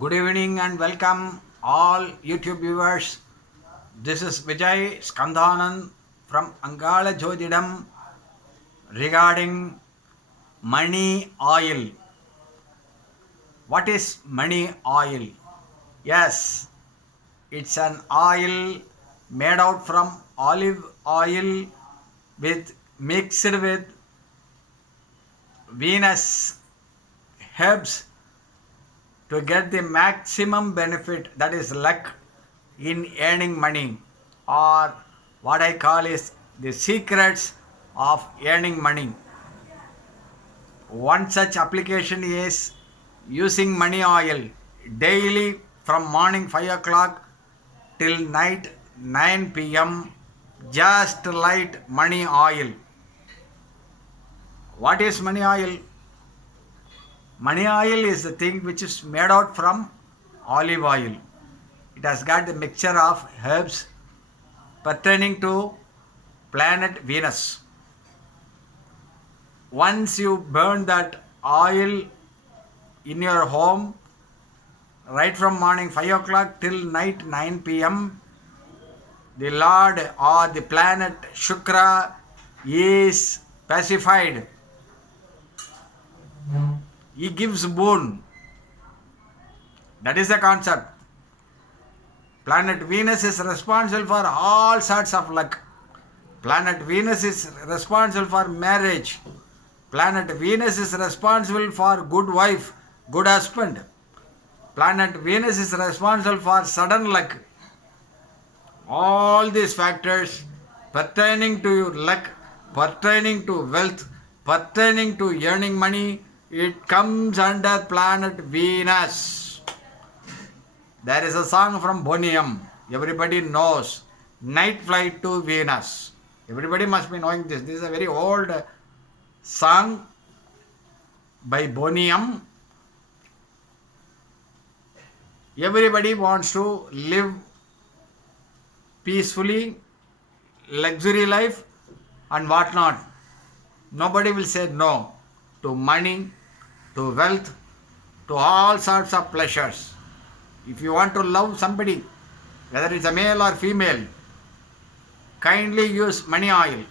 Good evening and welcome all YouTube viewers. This is Vijay Skandhanand from Angala Jodidam regarding money oil. What is money oil? Yes, it's an oil made out from olive oil with mixed with Venus herbs to get the maximum benefit, that is luck in earning money, or what I call is the secrets of earning money. One such application is using money oil daily from morning 5 o'clock till night 9 p.m. Just light money oil. What is money oil? Money oil is the thing which is made out from olive oil. It has got the mixture of herbs pertaining to planet Venus. Once you burn that oil in your home, right from morning 5 o'clock till night 9 p.m., the Lord or the planet Shukra is pacified. He gives boon. That is the concept. Planet Venus is responsible for all sorts of luck. Planet Venus is responsible for marriage. Planet Venus is responsible for good wife, good husband. Planet Venus is responsible for sudden luck. All these factors pertaining to your luck, pertaining to wealth, pertaining to earning money, it comes under planet Venus. There is a song from Boney M. Everybody knows. Night Flight to Venus. Everybody must be knowing this. This is a very old song by Boney M. Everybody wants to live peacefully, luxury life and whatnot. Nobody will say no to money, to wealth, to all sorts of pleasures. If you want to love somebody, whether it's a male or female, kindly use money oil.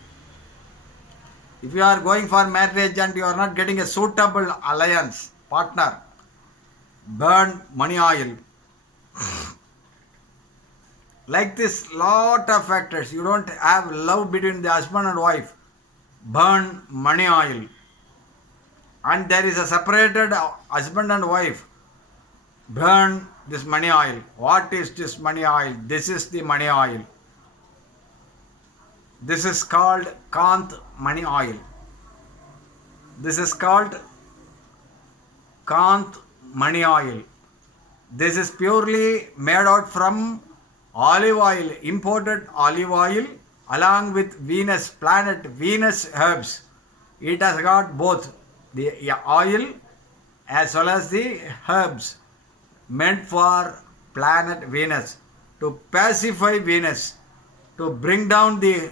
If you are going for marriage and you are not getting a suitable alliance, partner, burn money oil. Like this, lot of factors. You don't have love between the husband and wife, burn money oil. And there is a separated husband and wife, burn this money oil. What is this money oil? This is the money oil. This is called Kant money oil. This is called Kant money oil. This is purely made out from olive oil, imported olive oil, along with Venus, planet Venus herbs. It has got both the oil as well as the herbs meant for planet Venus, to pacify Venus, to bring down the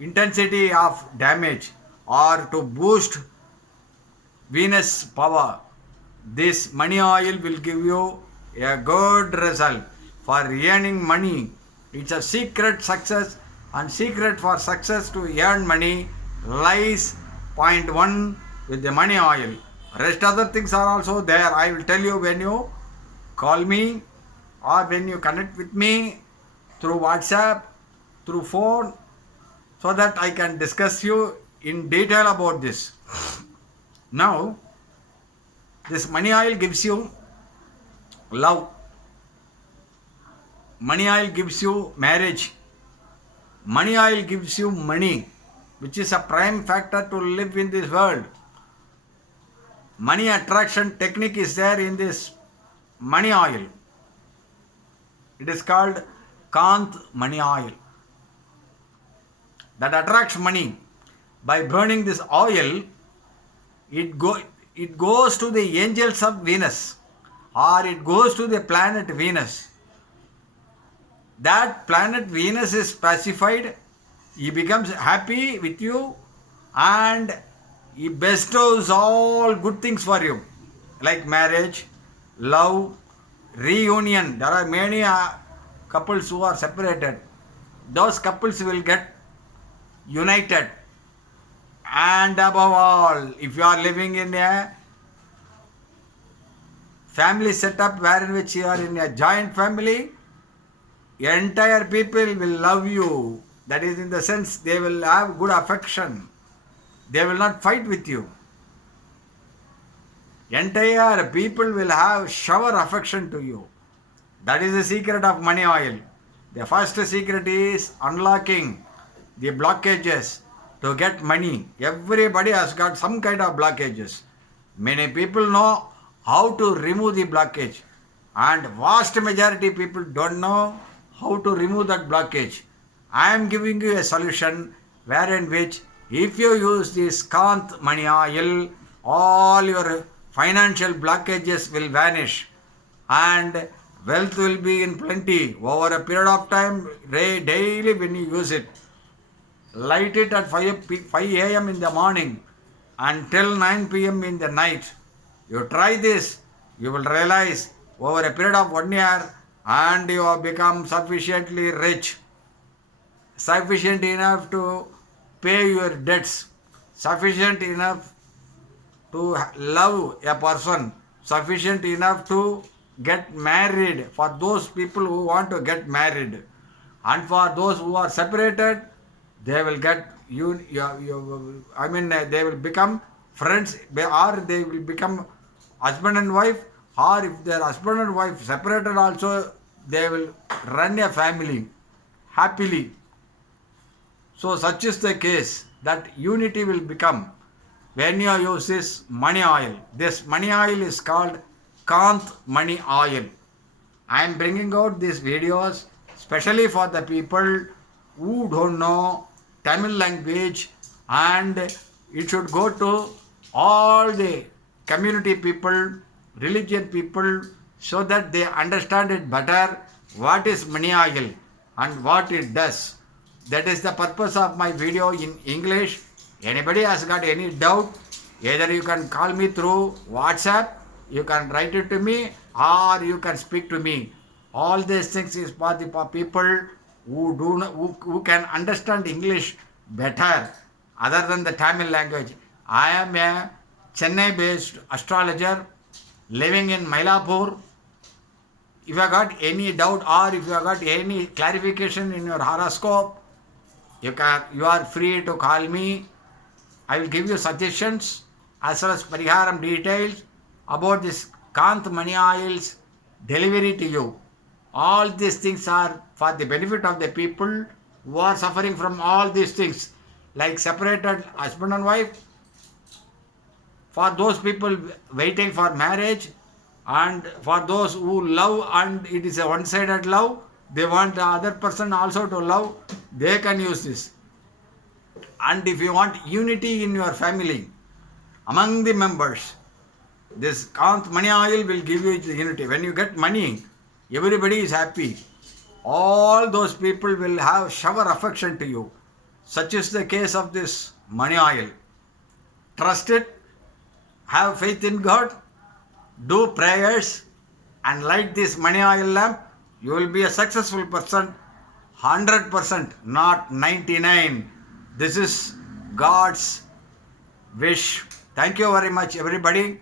intensity of damage or to boost Venus power. This money oil will give you a good result for earning money. It's a secret success, and secret for success to earn money lies point one with the money oil. Rest other things are also there. I will tell you when you call me or when you connect with me through WhatsApp, through phone, so that I can discuss you in detail about this. Now, this money oil gives you love. Money oil gives you marriage. Money oil gives you money, which is a prime factor to live in this world. Money attraction technique is there in this money oil. It is called Kant money oil. That attracts money. By burning this oil, it goes to the angels of Venus, or it goes to the planet Venus. That planet Venus is pacified. He becomes happy with you and he bestows all good things for you, like marriage, love, reunion. There are many couples who are separated. Those couples will get united. And above all, if you are living in a family setup wherein which you are in a joint family, entire people will love you. That is in the sense they will have good affection. They will not fight with you. Entire people will have shower affection to you. That is the secret of money oil. The first secret is unlocking the blockages to get money. Everybody has got some kind of blockages. Many people know how to remove the blockage, and vast majority people don't know how to remove that blockage. I am giving you a solution wherein which if you use this Kant money oil, all your financial blockages will vanish and wealth will be in plenty over a period of time. Daily when you use it, light it at 5 a.m. in the morning until 9 p.m. in the night. You try this, you will realize over a period of 1 year and you have become sufficiently rich, sufficient enough to pay your debts, sufficient enough to love a person, sufficient enough to get married for those people who want to get married, and for those who are separated, they will get they will become friends, or they will become husband and wife, or if their husband and wife separated also, they will run a family happily. So such is the case that unity will become when you use this money oil. This money oil is called Kant money oil. I am bringing out these videos especially for the people who don't know Tamil language, and it should go to all the community people, religion people, so that they understand it better what is money oil and what it does. That is the purpose of my video in English. Anybody has got any doubt, either you can call me through WhatsApp, you can write it to me, or you can speak to me. All these things is for the people who can understand English better other than the Tamil language. I am a Chennai based astrologer living in Mylapore. If you have got any doubt or if you have got any clarification in your horoscope, you are free to call me. I will give you suggestions as well as Pariharam details about this Kant money oils delivery to you. All these things are for the benefit of the people who are suffering from all these things, like separated husband and wife, for those people waiting for marriage, and for those who love and it is a one-sided love, they want the other person also to love, they can use this. And if you want unity in your family, among the members, this Kant money oil will give you the unity. When you get money, everybody is happy. All those people will have shower affection to you. Such is the case of this money oil. Trust it, have faith in God, do prayers, and light this money oil lamp. You will be a successful person, 100%, not 99. This is God's wish. Thank you very much, everybody.